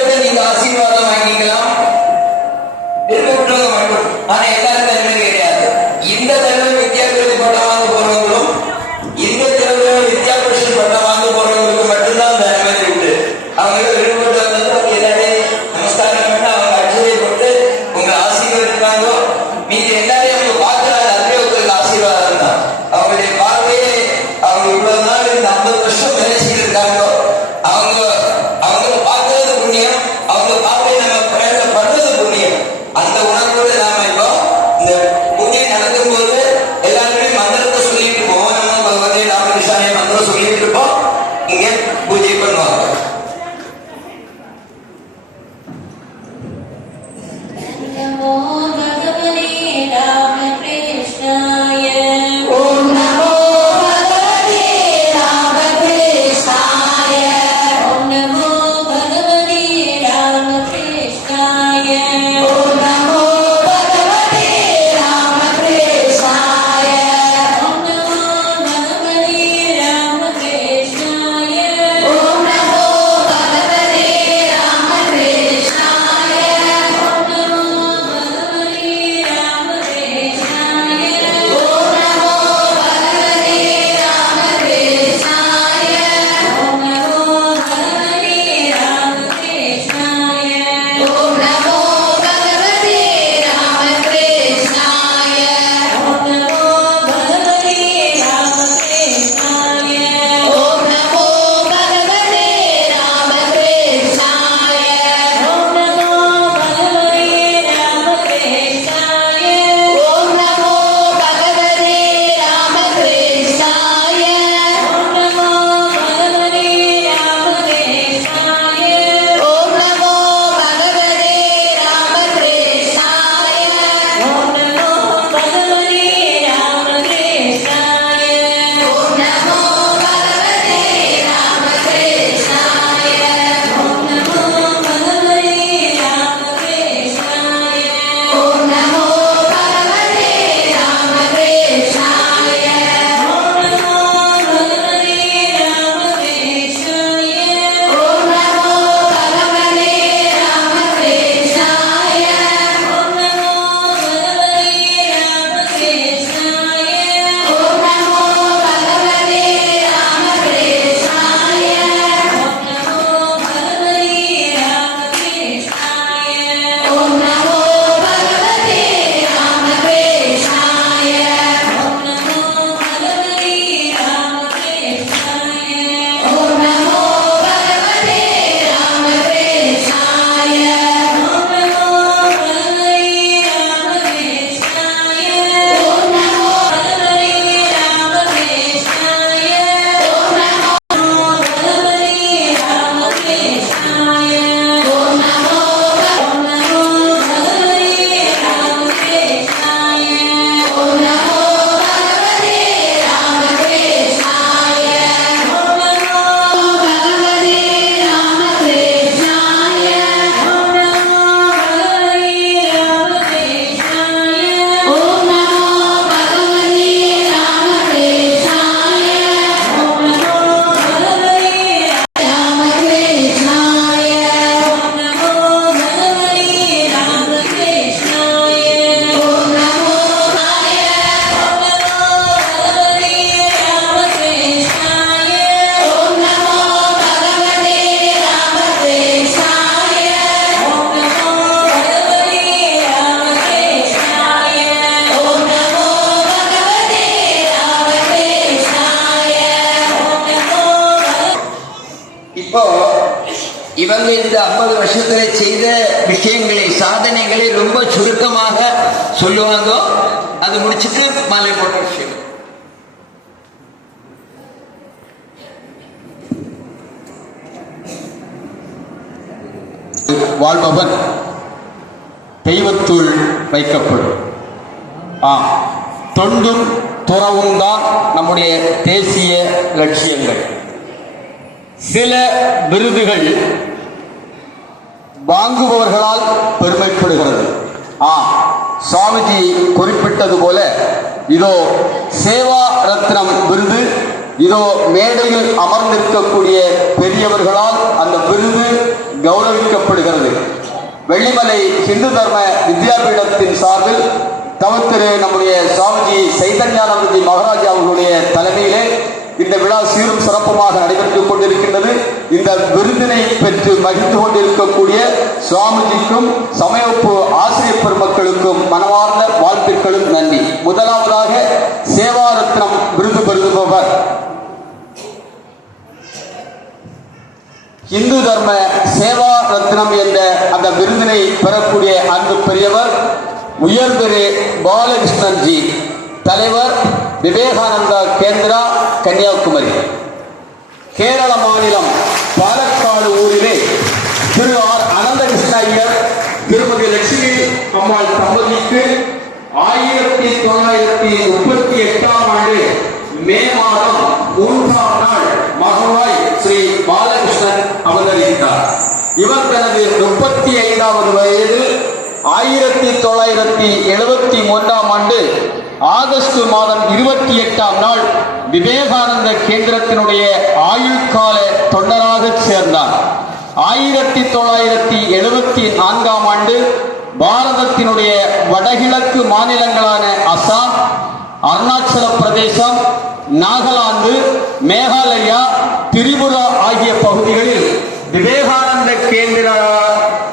இருக்கிறவங்க நீங்க ஆசீர்வாதம் வாங்கிக்கலாம், இருக்கக்கூடாது மட்டும். ஆனா எல்லாருக்கும் அனுமதி கிடையாது. இந்த தடவை வித்யாபுரி பட்டம் வாங்க போறவங்களும் இந்த தடவை வித்யாபுருஷன் பட்டம் வாங்க போறவங்களுக்கு மட்டும்தான் அந்த அனுமதி உண்டு. அவங்க விருப்பப்பட்டவங்க அவங்க எல்லாரையும் நமஸ்காரம் பண்ணி அவங்க அட்சதை போட்டு உங்க ஆசீர்வதிப்பாங்க. மீதி எல்லாரையும் அவங்க பார்க்கறாங்க, அதுவே உங்களுக்கு ஆசீர்வாதம் தான். அவங்களுடைய பார்வையே அவங்க இவ்வளவு நாள் இந்த 50 வருஷம் வேலை செய்திருக்காங்க. அவங்க பார்க்கறது புண்ணியம், அவங்க பார்வை நம்ம பிரயோகப்படுறது புண்ணியம். அந்த உணர்வோடு நாம இப்போ இந்த பூஜை நடக்கும் போது எல்லாருமே மந்திரத்தை சொல்லிட்டு இருப்போம். நம்ம பகவதே ராமகிருஷ்ணாய மந்திரம் சொல்லிட்டு இருப்போம். இங்க பூஜை பண்ணுவாங்க. இவங்க இந்த 50 வருஷத்துல செய்த விஷயங்களை, சாதனைகளை ரொம்ப சுருக்கமாக சொல்லுவாங்க. அது முடிச்சுட்டு மாலை போட்ட விஷயம். வாழ்பவன் தெய்வத்துள் வைக்கப்படும். தொண்டும் துறவும் தான் நம்முடைய தேசிய லட்சியங்கள். சில விருதுகள் வாங்குபவர்களால் பெருமைப்படுகிறது. சுவாமிஜி குறிப்பிட்டது போல இதோ சேவா ரத்னம் விருது, இதோ மேடையில் அமர்ந்திருக்கக்கூடிய பெரியவர்களால் அந்த விருது கௌரவிக்கப்படுகிறது. வெள்ளிமலை இந்து தர்ம வித்யாபீடத்தின் சார்பில் தவத்திரு நம்முடைய சுவாமிஜி சைதன்யானந்தஜி மகாராஜ் அவர்களுடைய தலைமையிலே இந்த விழா சீரும் சிறப்புமாக நடைபெற்றுக் கொண்டிருக்கின்றது. இந்த விருதினை பெற்று மகிழ்ந்து கொண்டிருக்கக்கூடிய சுவாமிஜிக்கும் சமயப்பு ஆசிரியர் பெருமக்களுக்கும் மனமார்ந்த வாழ்த்துக்களும் நன்றி. முதலாவதாக சேவாரத்னம் விருது பெறுபவர் இந்து தர்ம சேவா ரத்னம் என்ற அந்த விருதினை பெறக்கூடிய அன்பு பெரியவர் உயர்திரு பாலகிருஷ்ணன்ஜி, தலைவர் விவேகானந்தா கேந்திரா, கன்னியாகுமரி. கேரள மாநிலம் பாலக்காடு ஊரிலே திரு ஆர் அனந்தகிருஷ்ண ஐயர் திருமதி லட்சுமி அம்மாள் தம்பதிக்கு 1938ஆம் ஆண்டு மே மாதம் 3ஆம் நாள் மகவாய் ஸ்ரீ பாலகிருஷ்ணன் அவதரித்தார். இவர் தனது 35வது வயதில் 1971ஆம் ஆண்டு ஆகஸ்ட் மாதம் 28ஆம் நாள் விவேகானந்த கேந்திரத்தினுடைய ஆயுள்கால தொண்டராக சேர்ந்தார். 1974ஆம் ஆண்டு பாரதத்தினுடைய வடகிழக்கு மாநிலங்களான அசாம், அருணாச்சல பிரதேசம், நாகாலாந்து, மேகாலயா, திரிபுரா ஆகிய பகுதிகளில் விவேகானந்த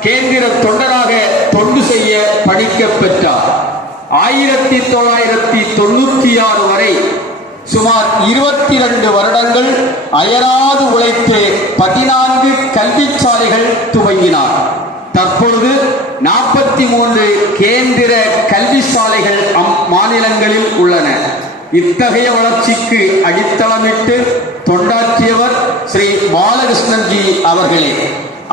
கேந்திர தொண்டராக தொண்டு செய்ய படிக்க பெற்றார். 1996 வரை சுமார் 22 வருடங்கள் அயராது உழைத்து 14 கல்விச்சாலைகள் துவங்கினார். தற்பொழுது 43 கேந்திர கல்வி சாலைகள் மாநிலங்களில் உள்ளன. இத்தகைய வளர்ச்சிக்கு அடித்தளமிட்டு தொண்டாற்றியவர் ஸ்ரீ பாலகிருஷ்ணன்ஜி அவர்களே.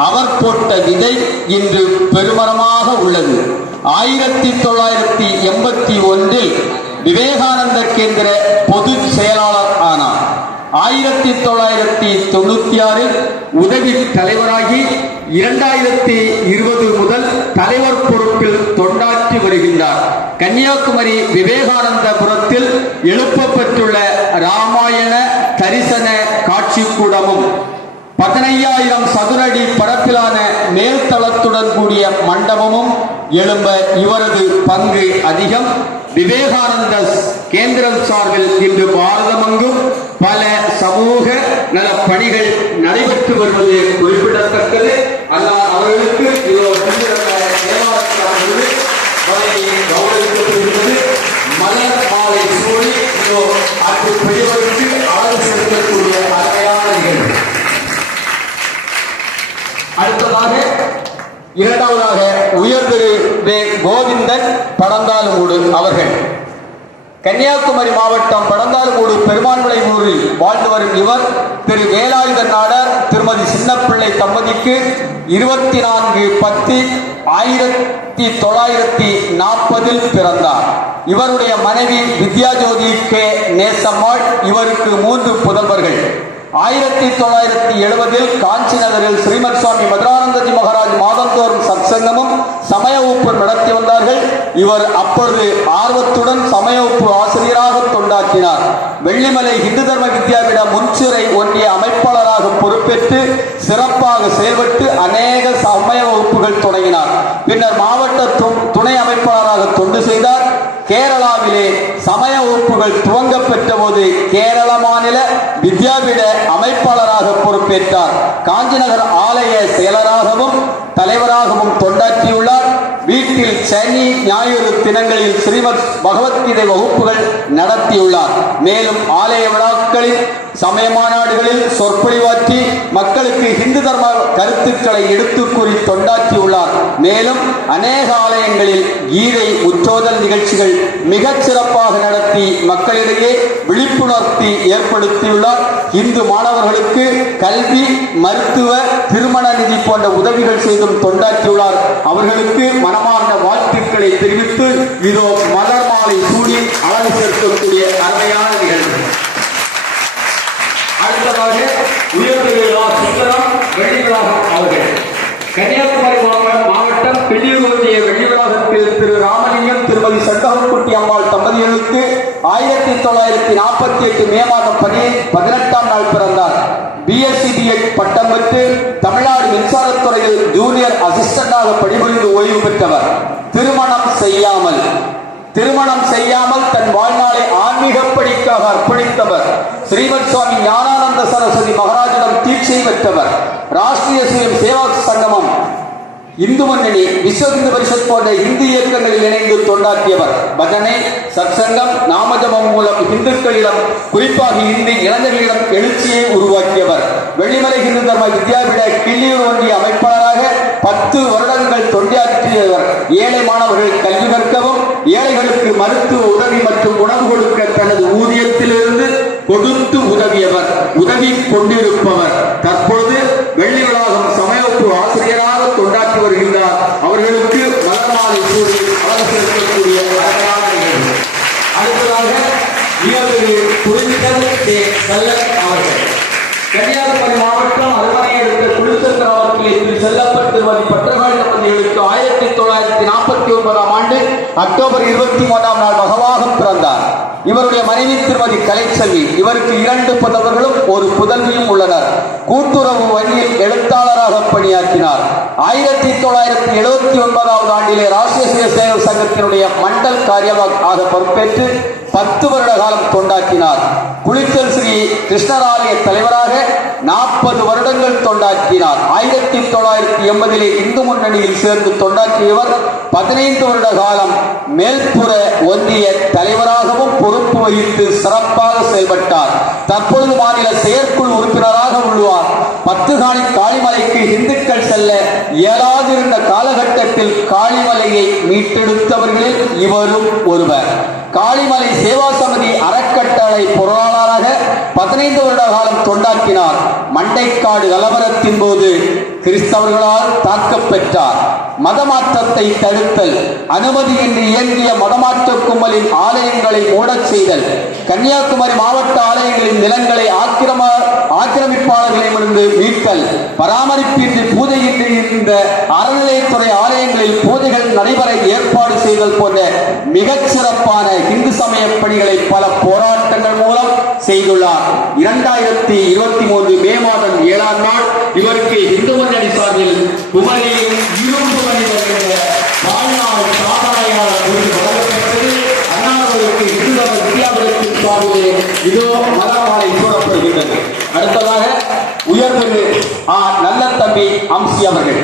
அவர் போட்ட விதை இன்று பெருமரமாக உள்ளது. 1981இல் விவேகானந்த கேந்திர பொதுச் செயலாளர் ஆனார். 1996இல் உதவி தலைவராகி 2020 முதல் தலைவர் பொறுப்பில் தொண்டாற்றி வருகின்றார். கன்னியாகுமரி விவேகானந்தபுரத்தில் எழுப்பப்பட்டுள்ள ராமாயண தரிசன காட்சிக்கூடமும் 15,000 சதுரடி பரப்பிலான மேல்தளத்துடன் கூடிய மண்டபமும் எழும்ப இவரது பங்கு அதிகம். விவேகானந்த கேந்திரம் சார்பில் இன்று பாரதமெங்கும் பல சமூக நல பணிகள் நடைபெற்று வருவது குறிப்பிடத்தக்கது. ஆனால் அவர்களுக்கு கௌரவிக்கப்படுகிறது. மலர் மாலை சூழி பெரியவருக்கு அழகு செலுத்தக்கூடிய அருமையான நிகழ்வு. அடுத்ததாக இரண்டாவதாக உயர்திரு கோவிந்தன் படந்தாலுமூடு அவர்கள் கன்னியாகுமரி மாவட்டம் படந்தாலுமூடு பெருமான்மலை ஊரில் வாழ்ந்து வரும் இவர் திரு வேலாயுத நாடார் திருமதி சின்னப்பிள்ளை தம்பதிக்கு 24/10/1940 பிறந்தார். இவருடைய மனைவி வித்யாஜோதி கே நேசம்மாள். இவருக்கு 3 புதல்வர்கள். 1970இல் காஞ்சி நகரில் ஸ்ரீமத் சுவாமி மதுரானந்தஜி மகாராஜ் மாதந்தோறும் சத்சங்கமும் சமய வகுப்பு நடத்தி வந்தார்கள். இவர் அப்பொழுது ஆர்வத்துடன் சமய வகுப்பு ஆசிரியராக தொண்டாற்றினார். வெள்ளிமலை இந்து தர்ம வித்யாபீட முன்சிறை ஒன்றிய அமைப்பாளராக பொறுப்பேற்று சிறப்பாக செயல்பட்டு அநேக சமய வகுப்புகள் தொடங்கினார். பின்னர் மாவட்ட துணை அமைப்பாளராக தொண்டு செய்தார். கேரளாவிலே சமய வகுப்புகள் துவங்க பெற்ற போது கேரள மாநில வித்யாபீட அமைப்பாளராக பொறுப்பேற்றார். காஞ்சிநகர் ஆலய செயலராகவும் தலைவராகவும் தொண்டாற்றியுள்ளார். வீட்டில் சனி ஞாயிறு தினங்களில் ஸ்ரீமத் பகவத்கீதை வகுப்புகள் நடத்தியுள்ளார். மேலும் ஆலய விழாக்களில் சமய மாநாடுகளில் சொற்பொழிவாற்றி மக்களுக்கு இந்து தர்ம கருத்துக்களை எடுத்து கூறி தொண்டாற்றியுள்ளார். மேலும் அநேக ஆலயங்களில் கீதை உற்றோதல் நிகழ்ச்சிகள் மிகச் சிறப்பாக நடத்தி மக்களிடையே விழிப்புணர்த்தி ஏற்படுத்தியுள்ளார். இந்து மாணவர்களுக்கு கல்வி, மருத்துவ, திருமண நிதி போன்ற உதவிகள் செய்தும் தொண்டாற்றியுள்ளார். அவர்களுக்கு மனமார்ந்த வாழ்த்துக்களை தெரிவித்து இதோ மலர் மாலை சூடி அழகு சேர்க்கக்கூடிய அருமையான நிகழ்வு. அடுத்ததாக உயர்திரு சுந்தரம் வெள்ளிவிழாகம் அவர்கள் கன்னியாகுமரி மாவட்டம் பெண்ணியூர் ஒன்றிய வெள்ளிவிழாகத்தில் திரு ராமலிங்கம் திருமதி சங்ககுட்டி அம்மாள் தம்பதிகளுக்கு 1948 மே மாதம் 18ஆம் நாள் பிறந்தார். BSc B.Ed பட்டம் பெற்று தமிழ்நாடு மின்சாரத்துறையில் ஜூனியர் அசிஸ்டண்டாக பணிபுரிந்து ஓய்வு பெற்றவர். திருமணம் செய்யாமல் தன் வாழ்நாளை ஆன்மீக பணிக்காக அர்ப்பணித்தவர். ஸ்ரீமத் சுவாமி ஞானானந்த சரஸ்வதி மகாராஜிடம் தீட்சை பெற்றவர். ராஷ்டிரிய சுயம் சேவா சங்கமம், இந்து முன்னணி, விஸ்வ இந்து பரிஷத் போன்ற இந்து இயக்கங்களில் இணைந்து தொண்டாற்றியவர். பஜனை, சத்சங்கம், நாமஜபம் மூலம் இந்துக்களிடம், குறிப்பாக இந்து இளைஞர்களிடம் எழுச்சியை உருவாக்கியவர். வெள்ளிமலை இந்து தர்ம வித்யாபீட கிள்ளியூர் ஒன்றிய அமைப்பாளராக 10 வருடங்கள் தொண்டாற்றியவர். ஏழை மாணவர்கள் கல்வி கற்கவும், ஏழைகளுக்கு மருத்துவ உதவி மற்றும் உணவு கொடுக்க தனது ஊதியத்திலிருந்து கொடுத்து உதவி கொண்டிருப்பவர். தற்பொழுது வெள்ளி வளாகம் சமயப்பு ஆசிரியராக தொண்டாற்றி வருகின்றார். அவர்களுக்கு மலர்மாலை சூடி அழகு செலுத்தக்கூடிய அடுத்ததாக அவர்கள் கன்னியாகுமரி மாவட்டம் அருமனை அடுத்த குளித்தல் கிராமத்தில் செல்லப்பட்டு பட்டர்கால் தம்பதிகளுக்கு 1949 ஆண்டு அக்டோபர் 23 நாள் மகவாகம் பிறந்தார். இவருடைய மனைவி திருமதி கலைச்செல்வி. இவருக்கு 2 புதல்வர்களும் 1 புதல்வியும் உள்ளனர். கூட்டுறவு வங்கியில் எழுத்தாளராக பணியாற்றினார். 1979 ஆண்டிலே ராஷ்டிரிய சேவா சங்கத்தினுடைய மண்டல் காரியமாக பொறுப்பேற்று 10 வருட காலம் தொண்டாற்றினார். குளித்தல் ஸ்ரீ கிருஷ்ணராலய தலைவராக 40 வருடங்கள் தொண்டாற்றினார். 1980 இந்து முன்னணியில் சேர்ந்து தொண்டாற்றியவர். 15 வருட காலம் மேல்புற ஒன்றிய தலைவராகவும் பொறுப்பு வகித்து சிறப்பாக செயல்பட்டார். தற்பொழுது மாநில செயற்குழு உறுப்பினராக உள்ளார். 10 காணி காளிமலைக்கு இந்துக்கள் செல்ல இயலாதிருந்த காலகட்டத்தில் காளிமலையை மீட்டெடுத்தவர்களில் இவரும் ஒருவர். காளிமலை சேவா சமிதி அறக்கட்டளை பொருளாளராக 15 வருட காலம் தொண்டாற்றினார். மண்டைக்காடு கலவரத்தின் போது கிறிஸ்தவர்களால் தாக்கப் பெற்றார். மதமாற்றத்தை தடுத்தல், அனுமதியின்றி இயங்கிய மதமாற்ற கும்பலின் ஆலயங்களை மூடச் செய்தல், கன்னியாகுமரி மாவட்ட ஆலயங்களின் நிலங்களை ஆக்கிரமிப்பாளர்களிடமிருந்து மீட்பல், பராமரிப்பின்றி பூஜையின்றி இருந்த அறநிலையத்துறை ஆலயங்களில் பூஜைகள் நடைபெற ஏற்பாடு செய்தல் போன்ற மிகச் சிறப்பான இந்து சமய பணிகளை பல போராட்டங்கள் மூலம் செய்துள்ளார். 2023 மே மாதம் 7ஆம் நாள் இவருக்கு இந்து முன்னணி சார்பில் குமரியில் இரும்பு மனிதர் என்ற வாழ்நாள் சாதனையாளர் வழங்கப்பட்டது. அண்ணாவர்களுக்கு இந்து தர்ம வித்யாபீடத்தின் சார்பிலே இதோ மலர்மாலை சூடப்படுகின்றது. அடுத்ததாக உயர்திரு நல்ல தம்பி அம்சி அவர்கள்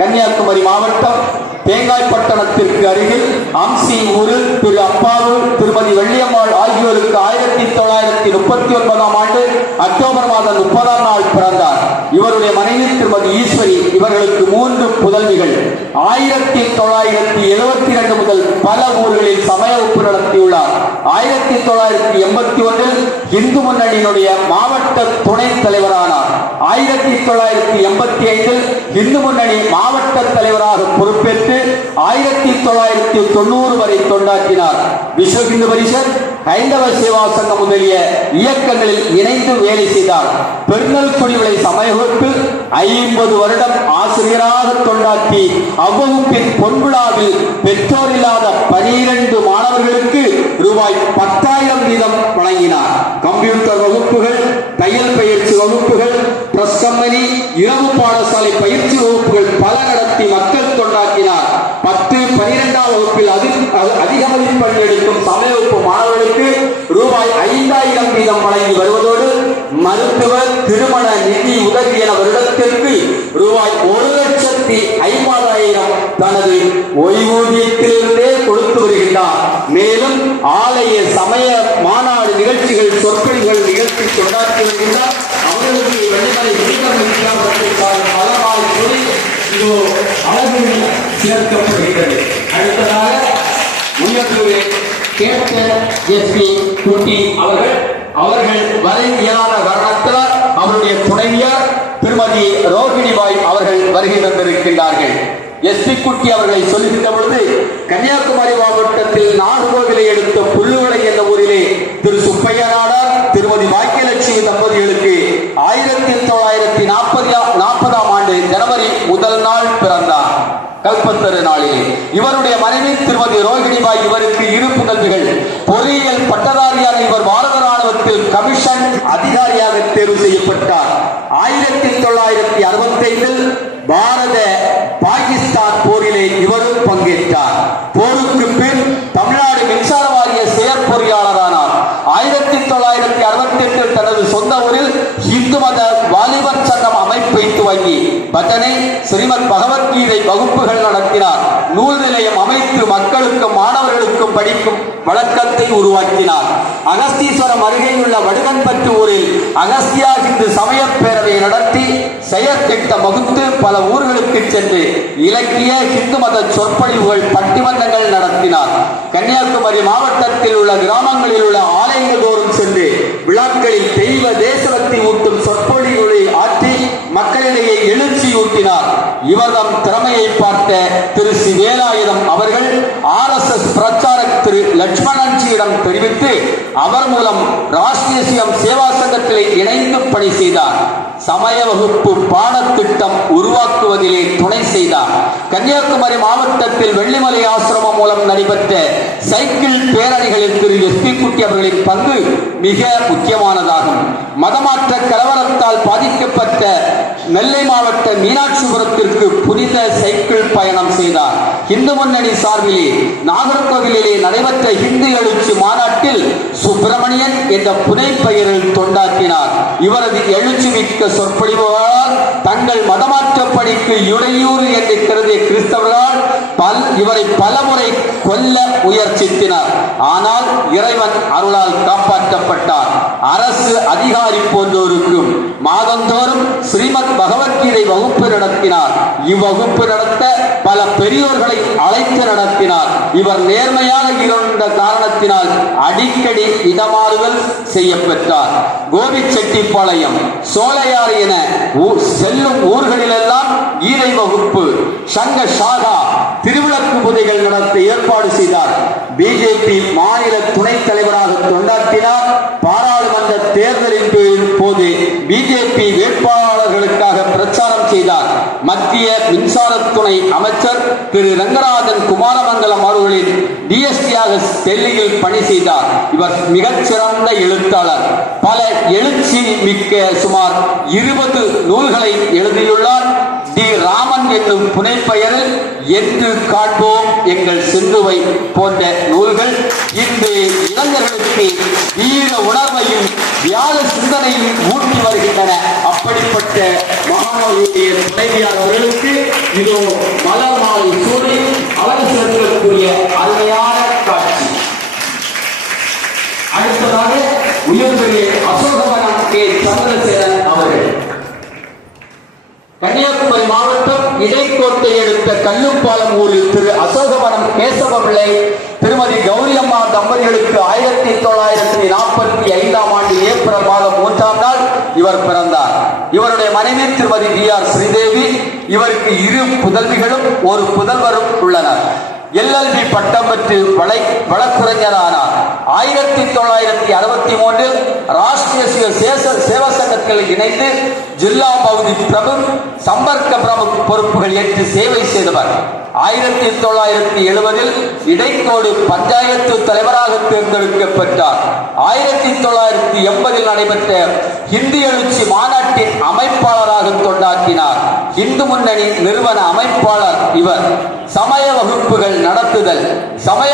கன்னியாகுமரி மாவட்டம் தேங்காய்பட்டணத்திற்கு அருகில் அம்சி ஊரில் திரு அப்பாவு திருமதி வெள்ளியம்மாள் ஆகியோருக்கு 1939 ஆண்டு அக்டோபர் மாதம் 30 நாள் பிறந்தார். இவருடைய மனைவி திருமதி ஈஸ்வரி. இவர்களுக்கு 3 புதல்விகள். 1972 முதல் பல ஊர்களில் சமய ஒப்பு நடத்தியுள்ளார். 1981 இந்து முன்னணியினுடைய மாவட்ட துணைத் தலைவரானார். 1985 இந்து முன்னணி மாவட்ட தலைவராக பொறுப்பேற்று 1990 வரை தொண்டாற்றினார். விஸ்வ இந்து பரிஷத், ஹைந்தவ சேவா சங்கம் முதலிய இயக்கங்களில் இணைந்து வேலை செய்தார். பெருநல் குடிவிலை சமய வகுப்பில் 50 வருடம் ஆசிரியராக தொண்டாற்றி அவ்வகுப்பின் பொன்விழாவில் பெற்றோர் இல்லாத 12 மாணவர்களுக்கு ரூபாய் 10,000 வீதம் வழங்கினார். கம்ப்யூட்டர் வகுப்புகள், தையல் பயிற்சி வகுப்புகள், பிரஸ் கம்பெனி, இரவு பாடசாலை பயிற்சி வகுப்புகள் பல நடத்தி மக்கள் தொண்டாற்றினார். 10, 12ஆம் வகுப்பில் அதிக மதிப்பெண் எடுக்கும் சமய வகுப்பு மாணவர்களுக்கு ரூபாய் 5,000 வீதம் வழங்கி வருவதோடு மருத்துவ, திருமண நிதி உதவி என வருடத்திற்கு ரூபாய் 1,50,000 தனது ஓய்வூதியத்திலிருந்தே கொடுத்து வருகின்றார். மேலும் ஆலய சமய மாநாடு நிகழ்ச்சிகள், சொற்பொழிவுகள் நிகழ்ச்சி கொண்டாடி வருகின்றார். அவர்களுக்கு வெள்ளிமலை அழகு சேர்க்கப்படுகிறது. அடுத்ததாக உயர்ந்து கேட்ட எஸ்பி குட்டி அவர்கள் வரை இயலாத காரணத்தால் அவருடைய துணைவியார் திருமதி ரோகிணிபாய் அவர்கள் வருகை தந்திருக்கின்றார்கள். எஸ்பி குட்டி அவர்களை சொல்லுகின்ற பொழுது, கன்னியாகுமரி மாவட்டத்தில் நாகர்கோவிலை எடுத்த புல்லுவளை என்ற ஊரிலே திரு சுப்பையா நாடார் திருமதி பாக்கியலட்சுமி தம்பதிகளுக்கு 1940ஆம் ஆண்டு ஜனவரி 1 நாள் பிறந்தார். கல்பத்தரு நாளில் இவருடைய மனைவி திருமதி ரோகிணிபாய். இவருக்கு 2 புதல்விகள். பொறியியல் பட்டதாரியான இவர் பாரத ராணுவ ராணுவத்தில் கமிஷன் அதிகாரியாக தேர்வு செய்யப்பட்டார். 1965 பாரத பாகிஸ்தான் போரிலே இவரும் பங்கேற்றார். போருக்கு பின் தமிழ்நாடு மின்சார வாரிய செயற்பொறியாளரானார். 1968 தனது சொந்த ஊரில் இந்து மத வாலிபர் சங்கம் அமைப்பை துவங்கி பஜனை, ஸ்ரீமத் பகவத்கீதை வகுப்புகள் நடத்தினார். நூல் நிலையம் அமைத்து மக்களுக்கும் மாணவர்களுக்கும் படிக்கும் வழக்கத்தை உருவாக்கினார். அகஸ்தீஸ்வரம் அருகே உள்ள வடுகன்பட்டு ஊரில் அகஸ்தியா இந்து சமய பேரவை நடத்தி செயற்திட்டம் வகுத்து பல ஊர்களுக்கு சென்று இலக்கிய இந்து மத சொற்பொழிவுகள் பட்டிமன்றங்கள் நடத்தினார். கன்னியாகுமரி மாவட்டத்தில் உள்ள கிராமங்களில் உள்ள ஆலயங்கள் தோறும் சென்று விழாக்களில் தெய்வ தேசபக்தி ஊட்டும் சொற்பொழிவுகளை ஆற்றி மக்களிடையே எழுச்சி ஊட்டினார். இவர்தம் திறமையை பார்த்த திரு சி வேலாயுதம் அவர்கள் RSS பிரச்சாரக் திரு லட்சுமணன்ஜியிடம் தெரிவித்து அவர் மூலம் ராஷ்டிரிய சுயம் சேவா சங்கத்திலே இணைந்து பணி செய்தார். சமய வகுப்பு பாடத்திட்டம் உருவாக்குவதிலே துணை செய்தார். கன்னியாகுமரி மாவட்டத்தில் வெள்ளிமலை ஆசிரமம் மூலம் நடைபெற்ற சைக்கிள் பேரணிகளில் திரு SP குட்டி அவர்களின் பங்கு மிக முக்கியமானதாகும். மதமாற்ற கலவரத்தால் பாதிக்கப்பட்ட நெல்லை மாவட்ட மீனாட்சிபுரத்திற்கு புனித சைக்கிள் பயணம் செய்தார். இந்து முன்னணி சார்பிலே நாகர்கோவிலிலே நடைபெற்ற இந்து எழுச்சி மாநாட்டில் சுப்பிரமணியன் என்ற புனை பெயரில் தொண்டாற்றினார். இவரது எழுச்சி மிக்க சொற்பொழிவுகளால் தங்கள் மதமாற்ற பணிக்கு இடையூறு என்று கருதிய கிறிஸ்தவர்களால் இவரை பலமுறை கொல்ல முயற்சித்தனர். ஆனால் இறைவன் அருளால் காப்பாற்றப்பட்டார். அரசு அதிகாரி போன்றோருக்கும் மாதந்தோறும் ஸ்ரீமத் பகவத்கீதை வகுப்பு நடத்தினார். இவ்வகுப்பு நடத்த பல பெரியோர்களை அழைத்து நடத்தினார். இவர் நேர்மையாக இருந்த காரணத்தினால் அடிக்கடி இடமாறுதல் செய்யப்பட்டார். கோபிச்செட்டிப்பாளையம், சோலையாறு என செல்லும் ஊர்களிலெல்லாம் கீதை வகுப்பு, சங்க சாகா, திருவிளக்கு புதைகள் நடத்த ஏற்பாடு செய்தார். பிஜேபி மாநில துணைத் தலைவராக தொண்டாற்றினார். பாராளுமன்ற தேர்தலின் போது பிஜேபி வேட்பாளர்களுக்காக பிரச்சாரம் செய்தார். மத்திய மின்சாரத்துறை அமைச்சர் திரு ரங்கராஜன் குமாரமங்கலம் அவர்களின் DSP-யாக டெல்லியில் பணி செய்தார். இவர் மிகச்சிறந்த எழுத்தாளர். பல எழுச்சி மிக்க சுமார் 20 நூல்களை எழுதியுள்ளார். டி. ராமன் என்னும் புனைப்பெயரில் என்று காண்போம் எங்கள் சிந்துவை போன்ற நூல்கள் இன்று இளைஞர்களுக்கு வீர உணர்வையும் வியாழ சிந்தனையும் ஊட்டி வருகின்றன. அப்படிப்பட்ட மகானுடைய துணைவியார் அவர்களுக்கு இதோ மலர் மாலை சூடி அவர் செலுத்தக்கூடிய அருமையான காட்சி. அடுத்ததாக உயர்திரு அசோகவனம் கே. சந்திரசேகரன் அவர்கள் கன்னியாகுமரி மாவட்டம் இடைக்கோட்டை எடுத்த கல்லுப்பாலம் ஊரில் திரு அசோகவனம் கேசவபிள்ளை திருமதி கௌரியம்மா தம்பதிகளுக்கு 1945 ஆண்டு ஏப்ரல் மாதம் 3ஆம் நாள் இவர் பிறந்தார். இவருடைய மனைவி திருமதி VR ஸ்ரீதேவி. இவருக்கு 2 புதல்விகளும் 1 புதல்வரும் உள்ளனர். LLB பட்டம் பெற்று வழக்குரைஞரானார். 1963 ராஷ்டிரிய சேவா சங்கத்தில் இணைந்து ஜில்லா பகுதி பிரபு, சம்பர்க்க பிரபு பொறுப்புகள் ஏற்று சேவை செய்தவர். 1970 இடைக்கோடு பஞ்சாயத்து தலைவராக தேர்ந்தெடுக்கப்பட்டார். 1980 நடைபெற்ற இந்து எழுச்சி மாநாட்டின் அமைப்பாளராக தொண்டாற்றினார். இந்து முன்னணி நிறுவன அமைப்பாளர் இவர். சமய வகுப்புகள் நடத்துதல், சமய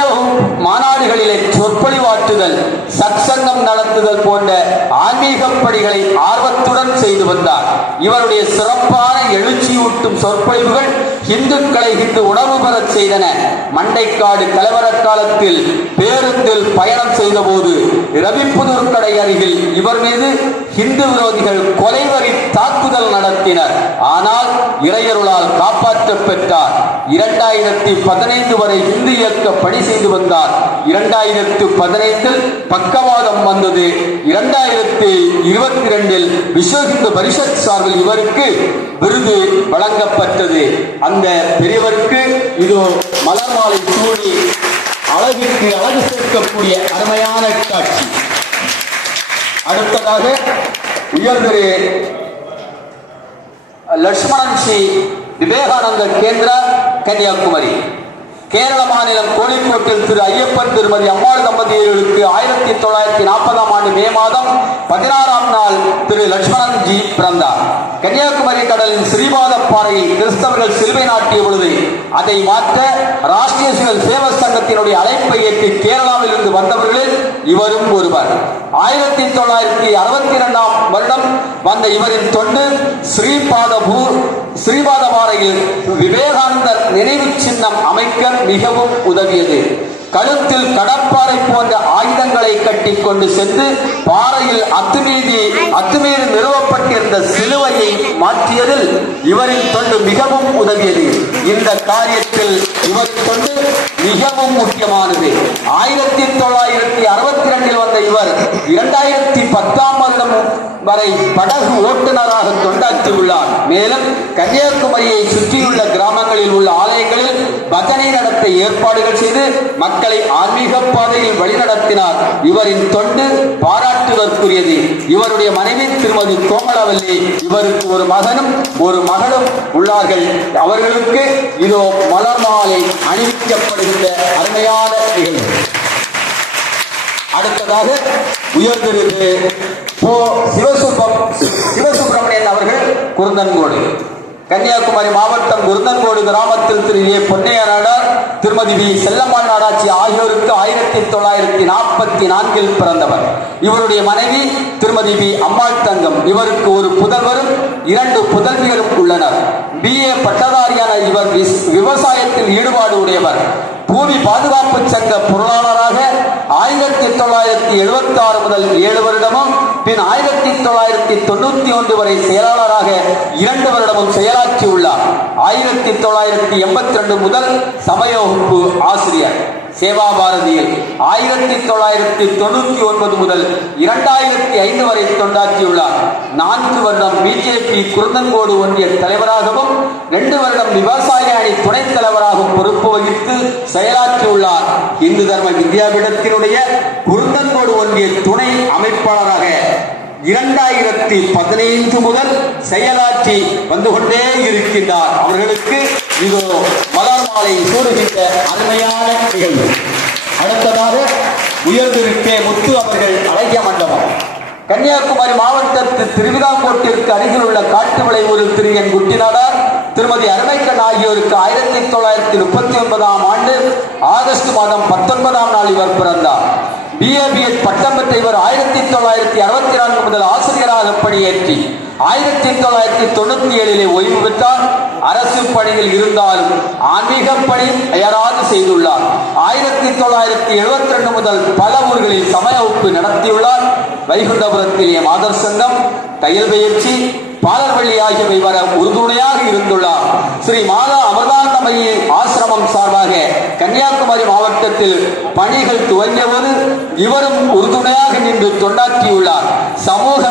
மாநாடுகளிலே சொற்பொழிவாற்றுதல், சத்சங்கம் நடத்துதல் போன்ற ஆன்மீக பணிகளை ஆர்வத்துடன் செய்து வந்தார். இவருடைய சிறப்பான எழுச்சியூட்டும் சொற்பொழிவுகள் இந்துக்களை இன்று உணர்வு பெறச் செய்தன. மண்டைக்காடு கலவர காலத்தில் பேருந்தில் பயணம் செய்த போது ரவிப்புதூர் கடை அருகில் இவர் மீது இந்து விரோதிகள் கொலைவரி தாக்குதல் நடத்தினர். ஆனால் இறையருளால் காப்பாற்றப் பெற்றார். 2015 வரை இந்து இயக்க பணி செய்து வந்தார். 2015 பக்கவாதம் வந்தது. 2022 விஸ்வ இந்து பரிஷத் சார்பில் இவருக்கு விருது வழங்கப்பட்டது. அந்த பெரியவருக்கு இதோ மலர் மாலை சூடி அழகுக்கு அழகு சேர்க்கக்கூடிய அருமையான காட்சி. அடுத்ததாக உயர்திரு லட்சுமணன் ஸ்ரீ விவேகானந்த கேந்திரா கன்னியாகுமரி. கேரள மாநிலம் கோழிக்கோட்டில் திரு ஐயப்பன் திருமதி அம்மாள் தம்பதியர்களுக்கு 1940ஆம் ஆண்டு மே மாதம் 16ஆம் நாள் திரு லட்சுமணன் ஜி பிறந்தார். கன்னியாகுமரி கடலின் ஸ்ரீபாத பாறையில் கிறிஸ்தவர்கள் சிலுவை நாட்டிய பொழுது அதை மாற்ற ராஷ்டிரிய சிவில் சேவ சங்கத்தினுடைய அழைப்பை ஏற்று கேரளாவில் இருந்து வந்தவர்களில் இவரும் ஒருவர். 1962ஆம் வருடம் வந்த இவரின் தொண்டு ஸ்ரீபாத பாறையில் விவேகானந்தர் நினைவு சின்னம் அமைக்க மிகவும் உதவியது. கழுத்தில் கடப்பாறை போன்ற ஆயுதங்களை கட்டி கொண்டு சென்று பாறையில் அத்துமீறி நிறுவப்பட்டிருந்த சிலுவையை மாற்றியதில் இவரின் தொண்டு மிகவும் உதவியது. இந்த காரியத்தில் இவரின் தொண்டு மிகவும் முக்கியமானது. 1962இல் வந்த இவர் 2010ஆம் வருடம் வரை படகு ஓட்டுநராக தொண்டாற்றியுள்ளார். மேலும் கன்னியாகுமரியை சுற்றியுள்ள கிராமங்களில் உள்ள ஆலயங்களில் பஜனை நடத்த ஏற்பாடுகள் செய்து மக்களை ஆன்மீக பாதையில் வழிநடத்தினார். இவரின் தொண்டு பாராட்டுவதற்குரியது. இவருடைய மனைவி திருமதி கோமலவல்லி, இவருக்கு ஒரு மகனும் ஒரு மகளும் உள்ளார்கள். அவர்களுக்கு இதோ மலர் மாலை அணிவிக்கப்படுகின்ற அருமையான நிகழ்வு. அடுத்ததாக உயர்ந்திருக்கு சிவசுப்பிரமணியன் அவர்கள் குருந்தன்கோடு. கன்னியாகுமரி மாவட்டம் குருந்தன்கோடு கிராமத்தில் திரு ஏ பொன்னையா நாடார், திருமதி வி செல்லம்மாள் நாடாச்சி ஆகியோருக்கு 1944இல் பிறந்தவர். இவருடைய மனைவி திருமதி வி அம்மாள் தங்கம். இவருக்கு ஒரு புதல்வரும் 2 புதல்விகளும் உள்ளனர். BA பட்டதாரியான இவர் விவசாயத்தில் ஈடுபாடு உடையவர். பூமி பாதுகாப்பு சங்க பொருளாளராக 1976 முதல் 7 வருடமும் பின் 1991 வரை செயலாளராக 2 வருடமும் செயலாற்றியுள்ளார். 1982 முதல் சமய வகுப்பு ஆசிரியர். சேவா பாரதியில் 1999 முதல் 2005 வரை தொண்டாற்றியுள்ளார். 4 வருடம் BJP குருந்தன்கோடு ஒன்றிய தலைவராகவும் 2 வருடம் விவசாய அணி துணைத் தலைவராகவும் பொறுப்பு வகித்து செயலாற்றியுள்ளார். இந்து தர்ம வித்யாபீடத்தினுடைய குருந்தன்கோடு ஒன்றிய துணை அமைப்பாளராக 2015 முதல் செயலாற்றி வந்து கொண்டே இருக்கின்றார். அவர்களுக்கு இதோ மலர் மாலை சூடுகின்ற அருமையான நிகழ்வு. அடுத்ததாக உயர்ந்திருக்கே முத்து அவர்கள் அழகிய மண்டபம். கன்னியாகுமரி மாவட்டத்தில் திருவிதாங்கோட்டிற்கு அருகில் உள்ள காட்டுமலை ஊரில் திரு என் குட்டிநாடார், திருமதி அருமைக்கண் ஆகியோருக்கு 1939ஆம் ஆண்டு ஆகஸ்ட் மாதம் 19ஆம் நாள் இவர் பிறந்தார். BA/BEd பட்டம் பெற்ற இவர் 1964 முதல் ஆசிரியராக பணியேற்றி 1997 ஓய்வு பெற்றார். அரசு பணியில் இருந்தாலும் ஆன்மீக பணி அயராது செய்துள்ளார். 1972 முதல் பல ஊர்களில் சமய வகுப்பு நடத்தியுள்ளார். வைகுண்டபுரத்திலே மாதர் சங்கம், தையல் பயிற்சி, பாலர்வள்ளி ஆகியவை வர உறுதுணையாக இருந்துள்ளார். ஸ்ரீ மாதா அமர்தானந்தமயி ஆசிரமம் சார்பாக கன்னியாகுமரி மாவட்டத்தில் பணிகள் துவங்கியபோது இவரும் உறுதுணையாக நின்று தொண்டாற்றியுள்ளார். சமூக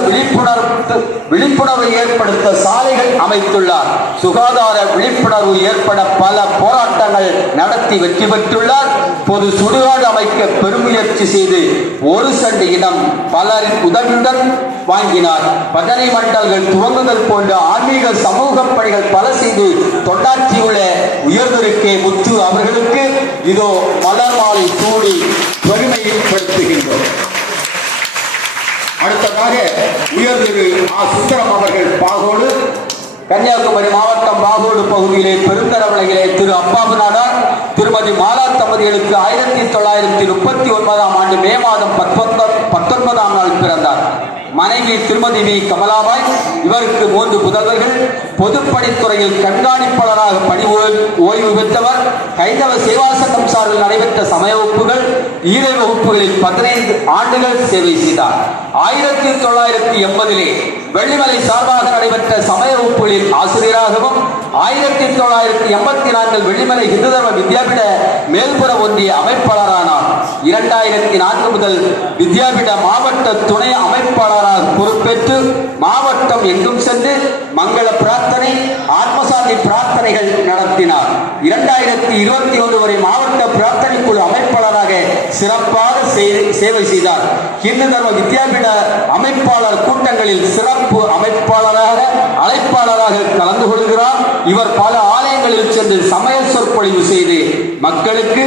விழிப்புணர்வை ஏற்படுத்த சாலைகள் அமைத்துள்ளார். சுகாதார விழிப்புணர்வு ஏற்பட பல போராட்டங்கள் நடத்தி வெற்றி பெற்றுள்ளார். பொது சுடுகாடு அமைக்க பெருமுயற்சி செய்து 1 சென்ட் இடம் பலரின் உதவியுடன் வாங்கினார். பஜனை மண்டல்கள் துவங்குதல் போன்ற ஆன்மீக சமூக பணிகள் பல செய்து தொண்டாற்றியுள்ள உயர்ந்திருக்கே முத்து அவர்களுக்கு இதோ மலர் மாலை சூடி பெருமைப்படுத்துகின்றோம். அடுத்ததாக உயர்திரு சுந்தரம் அவர்கள் பாகோடு. கன்னியாகுமரி மாவட்டம் பாகோடு பகுதியிலே பெருந்தரவளையிலே திரு அப்பாபு நாடார், திருமதி மாலா தம்பதிகளுக்கு 1939ஆம் ஆண்டு மே மாதம் 19ஆம் நாள் பிறந்தார். மனைவி திருமதி வி கமலாபாய். இவருக்கு 3 புதல்வர்கள். பொதுப்பணித்துறையில் கண்காணிப்பாளராக பணி ஓய்வு பெற்றவர். கைதவ சேவா சங்கம் சார்பில் நடைபெற்ற சமய வகுப்புகள், ஈழ வகுப்புகளில் 15 ஆண்டுகள் சேவை செய்தார். 1980 வெள்ளிமலை சார்பாக நடைபெற்ற சமய வகுப்புகளில் ஆசிரியராகவும் 1984 வெள்ளிமலை இந்து தர்ம வித்யாபீட மேல்புற ஒன்றிய அமைப்பாளரானார். 2004 முதல் வித்யாபீட மாவட்ட துணை அமைப்பாளராக பொறுப்பேற்று மாவட்டம் எங்கும் சென்று மங்கள பிரார்த்தனை, ஆத்மசாந்தி பிரார்த்தனைகள் நடத்தினார். 2021 வரை மாவட்ட பிரார்த்தனை குழு அமைப்பாளராக சிறப்பாக சேவை செய்தார். இந்து தர்ம வித்யாபீட அமைப்பாளர் கூட்டங்களில் சிறப்பு அழைப்பாளராக கலந்து கொள்கிறார். இவர் பல ஆலயங்களில் சென்று சமய சொற்பொழிவு செய்து மக்களுக்கு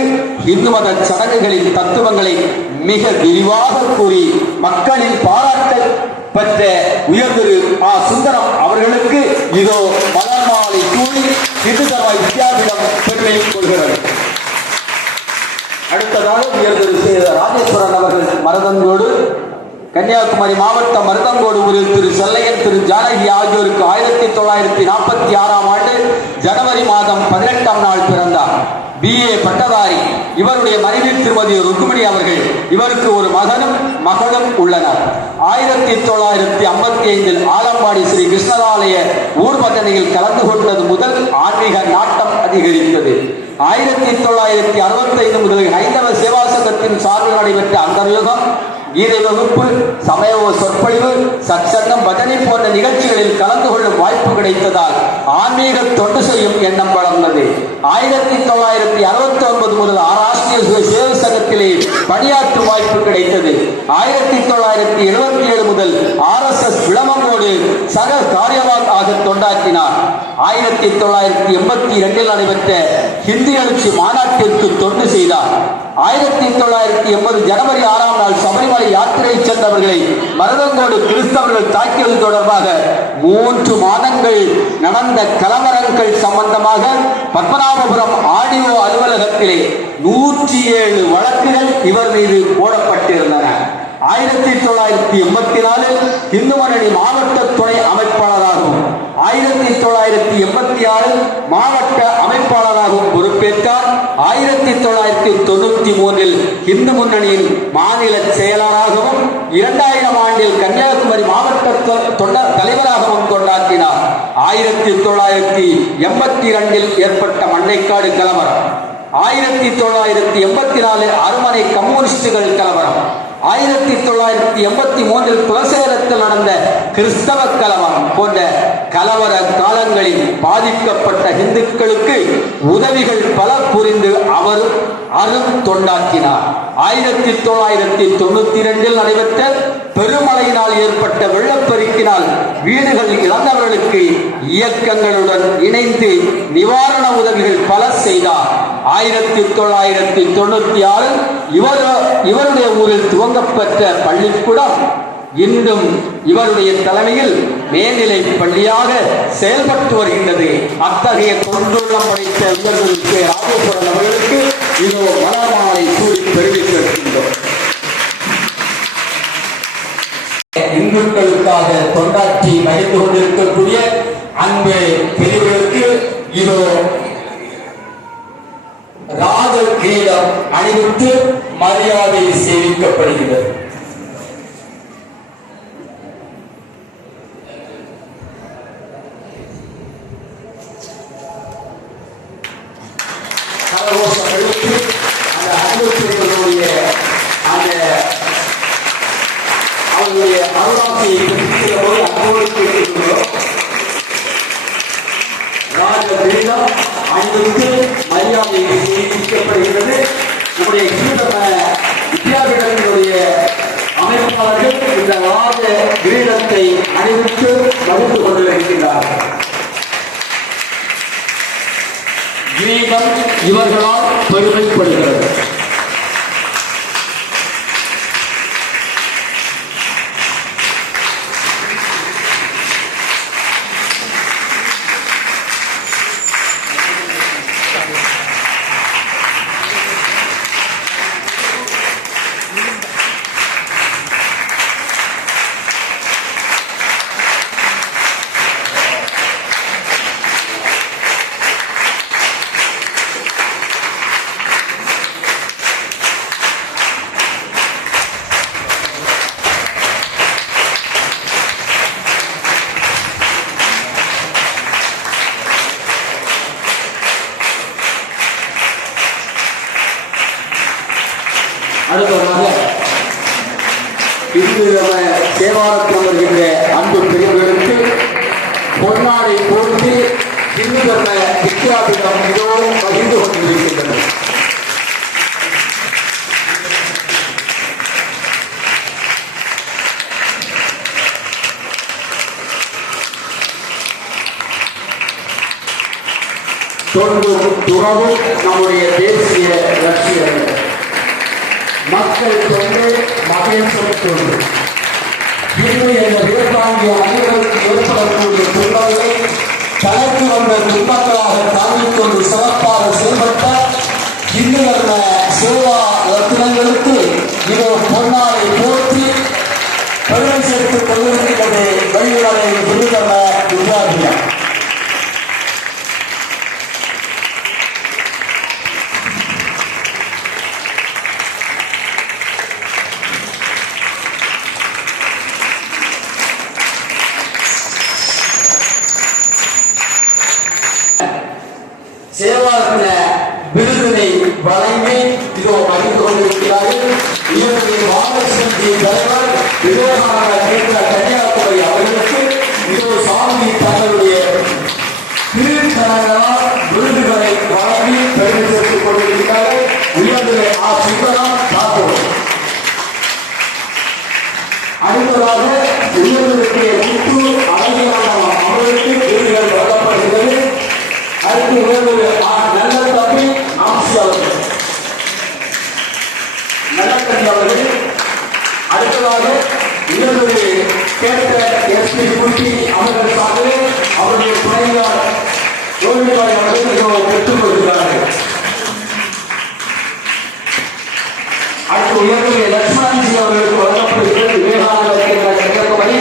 இந்து மத சடங்குகளின் தத்துவங்களை மிக விரிவாக கூறி மக்களின் பாராட்டு பெற்ற உயர்திரு ஆ. சுந்தரம் அவர்களுக்கு இதோ மலர் மாலை தூவி இந்து தர்ம வித்யாபீடம் பெருமை கொள்கிறது. அடுத்ததாக உயர்திரு ராஜேஸ்வரன் அவர்கள் மருதங்கோடு, கன்னியாகுமரி மாவட்டம் மருதங்கோடு ஊரில் திரு செல்லையன், திரு ஜானகி ஆகியோருக்கு 1946ஆம் ஆண்டு ஜனவரி மாதம் 18ஆம் நாள் பிறந்தார். BA பட்டதாரி. இவருடைய மனைவி திருமதி ருக்குமணி அவர்கள். இவருக்கு ஒரு மகளும் உள்ளனர். 1955இல் ஆலம்பாடி ஸ்ரீ கிருஷ்ணராலய ஊர்வதனையில் கலந்து கொண்டது முதல் ஆன்மீக நாட்டம் அதிகரித்தது. 1965 முதல் ஹைந்தவ சேவா சங்கத்தின் சார்பில் நடைபெற்ற அந்தர்யுகம், கீதை வகுப்பு, சமய சொற்பொழிவு, சத்சங்கம், பஜனை போன்ற நிகழ்ச்சிகளில் கலந்து கொள்ளும் வாய்ப்பு கிடைத்ததால் ஆன்மீக தொண்டு செய்யும் எண்ணம் வளர்ந்தது. 1969 முதல் ராஷ்டிரிய சேவை சங்கத்திலே பணியாற்றும் வாய்ப்பு கிடைத்தது. 1977 முதல் RSS விளமங்கோடு சக காரியவாக தொண்டாற்றினார். 1982இல் நடைபெற்ற ஹிந்தி எழுச்சி மாநாட்டிற்கு தொண்டு செய்தார். 1980 ஜனவரி 6ஆம் நாள் சபரிமலை யாத்திரை சென்றவர்களை மருதங்கோடு கிறிஸ்தவர்கள் தாக்கியது தொடர்பாக 3 மாதங்கள் நடந்த கலவரங்கள் சம்பந்தமாக பத்மநாபபுரம் ஆடியோ அலுவலகத்திலே 107 வழக்குகள் இவர் மீது போடப்பட்டிருந்தன. 1984 இந்து முன்னணி மாவட்ட துணை அமைப்பாளராகவும் 1986 மாவட்ட அமைப்பாளராகவும் பொறுப்பேற்றார். 1993இல் இந்து முன்னணியின் மாநில செயலராகவும் 2000 ஆண்டில் கன்னியாகுமரி மாவட்ட தலைவராகவும் கொண்டாற்றினார். 1982இல் ஏற்பட்ட மண்டைக்காடு கலவரம், 1984 அருமனை கம்யூனிஸ்டுகள் கலவரம், 1983இல் குலசேகரத்தில் நடந்த கிறிஸ்தவ கலவரம் போன்ற கலவர காலங்களில் பாதிக்கப்பட்ட இந்துக்களுக்கு உதவிகள் பல புரிந்து அவர் தொண்டாற்றினார். 1992இல் நடைபெற்ற பெருமழையினால் ஏற்பட்ட வெள்ளப்பெருக்கினால் வீடுகள் இழந்தவர்களுக்கு இயக்கங்களுடன் இணைந்து நிவாரண உதவிகள் பல செய்தார். 1996 இவருடைய ஊரில் துவங்கப்பெற்ற பள்ளிக்கூடம் இன்றும் இவருடைய தலைமையில் மேல்நிலை பள்ளியாக செயல்பட்டு வருகின்றது. அத்தகைய தொண்டுள்ளம் படைத்த உயர்வுக்கு ராஜேஸ்வரன் அவர்களுக்கு இதோ மலர்மாலை சூடி பெருமை சேர்க்கின்றோம். இந்துக்களுக்காக தொண்டாற்றி மகிழ்ந்து கொண்டிருக்கக்கூடிய அன்பு பெரியவர்களுக்கு இதோ ராஜ கிரீடம் அணிவித்து மரியாதை சேவிக்கப்படுகிறது. அவர்களுடைய அருளாட்சியை பெற்றுள்ள போது அன்போடு கேட்டுக்கொள்கிறோம். ராஜ கிரீடம் அணிவித்து மரியாதை சேவிக்கப்படுகிறது. நம்முடைய வித்யாபீடத்தினுடைய அமைப்பாளர்கள் இந்த ராஜ கிரீடத்தை அணிவித்து மகிழ்ந்து கொண்டிருக்கின்றார்கள். கிரீடம் இவர்களால் பெருமைப்படுகிறது. அடுத்ததாக இன்று சேவாரத்தில் வருகின்ற அன்பு பெரியவர்களுக்கு பொன்னாடை போட்டு இந்து தர்ம வித்யாபீடம் மிகவும் பகிர்ந்து கொண்டிருக்கின்றனர். உறவு நம்முடைய தேசிய லட்சியம். மக்கள் தொண்டு மகேஸ்வரர் தொண்டு. இன்று என்ற வேட்பாண்டிய அனைவருக்கு ஏற்படக்கூடிய துன்பங்களை தனக்கு வந்த துன்பங்களாக தாங்கிக் கொண்டு சிறப்பாக செயல்பட்ட இன்னும் சேவா ரத்தினங்களுக்கு இதோ பொன்னாரை போற்றி பெருமை சேர்த்துக் கொண்டிருக்கிறது வழிவரை விருதம வித்யாபீடம். சேவாரத்தின விருதினை வழங்கி இதோ அணிந்து கொண்டிருக்கிறார்கள். இவருடைய மாவட்ட தலைவர் விவேகானந்த கேந்திர கன்னியாகுமரி அவர்களுக்கு இதோ சாமி தங்களுடைய திருத்தலங்களால் விருதுகளை வழங்கி பெருமை சேர்த்துக் கொண்டிருக்கிறார்கள். உயர்ந்த சுந்தரம் தாக்கூர். அடுத்ததாக உயர்ந்திருக்கிற முத்து அழகியான அவர்களுக்கு விருதுகள் வழங்கப்படுகிறது. அடுத்து உயர்வு நல்ல தம்பி ஆம்சி அவர்கள், நல்ல தம்பி அவர்கள். அடுத்ததாக உயர்வு கேட்ட எஸ்பி குட்டி அவர்கள் சார்பில் அவருடைய துணையார் ஜோதிபாய் அவர்கள் பெற்றுக் கொள்கிறார்கள். அடுத்து உயர்வு லட்சுமணன்ஜி அவர்களுக்கு வழங்கப்படுகிறது. விவேகானந்த கன்னியாகுமரி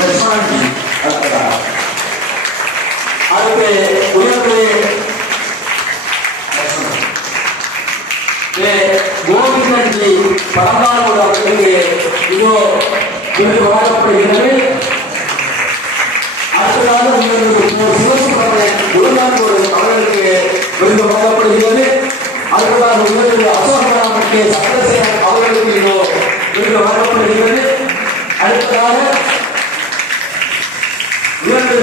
லட்சுமணன்ஜி. அடுத்து உயர்வு கோவிந்தன்ஜி பரந்தானூர் அவர்களுக்கு இதோ விருது வழங்கப்படுகிறது. அடுத்ததாக உயர்வு சிவசுப்பிரமணியன் குருநானூர் அவர்களுக்கு விருது வழங்கப்படுகிறது. அடுத்ததாக உயர்வு அசோகராமனுக்கு சந்திரசேகர் அவர்களுக்கு இதோ விருது வழங்கப்படுகிறது. அடுத்ததாக உயர்வு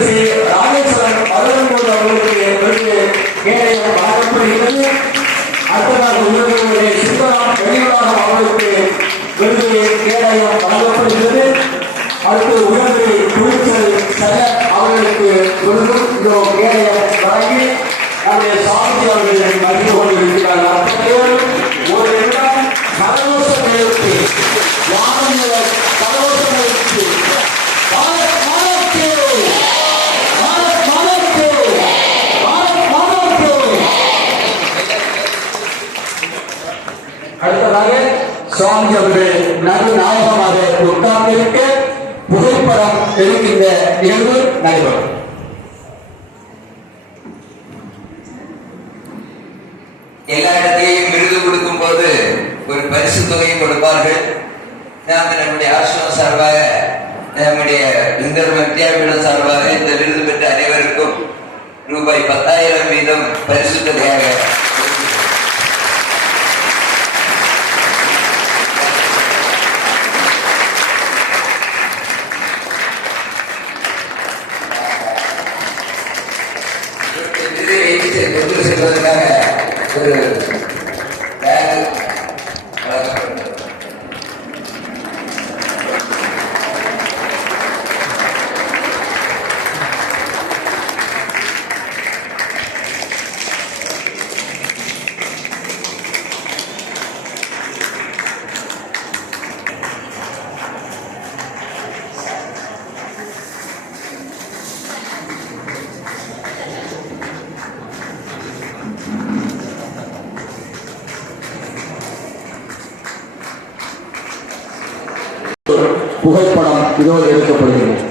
ராமேஸ்வரன் அருள்மோது அவர்களுக்கு விருது கேடயம் வழங்கப்படுகிறது. அடுத்ததாக உயர்வு சுந்தரம் வெளிவராகம் அவர்களுக்கு விருது கேடயம் வழங்கப்படுகிறது. அடுத்து உயர்வு துணிச்சல் சரியர் அவர்களுக்கு விருது இதோ கேடயம் வழங்கி நம்முடைய சாமி அவர்கள் அறிந்து கொண்டிருக்கிறார்கள். ஒரு இடம் கரகோஷம் எழுத்து யாருடைய கரகோஷம் எழுத்து அடுத்ததாக சுவாமி அவர்கள் நடுநாயகமாக உட்கார்ந்திருக்க புகைப்படம் எடுக்கின்ற நிகழ்வு நடைபெறும். எல்லா இடத்தையும் விருது கொடுக்கும் போது ஒரு பரிசு தொகையை கொடுப்பார்கள். நம்முடைய ஆசிரமம் சார்பாக, நம்முடைய இந்தர் வித்யாபீடம் சார்பாக இந்த விருது பெற்ற அனைவருக்கும் ரூபாய் 10,000 வீதம் பரிசு தொகையாக கொண்டு செல்வதற்காக ஒரு பேக் வழங்கப்பட்டது. புகைப்படம் இதோ எடுக்கப்படுகிறது.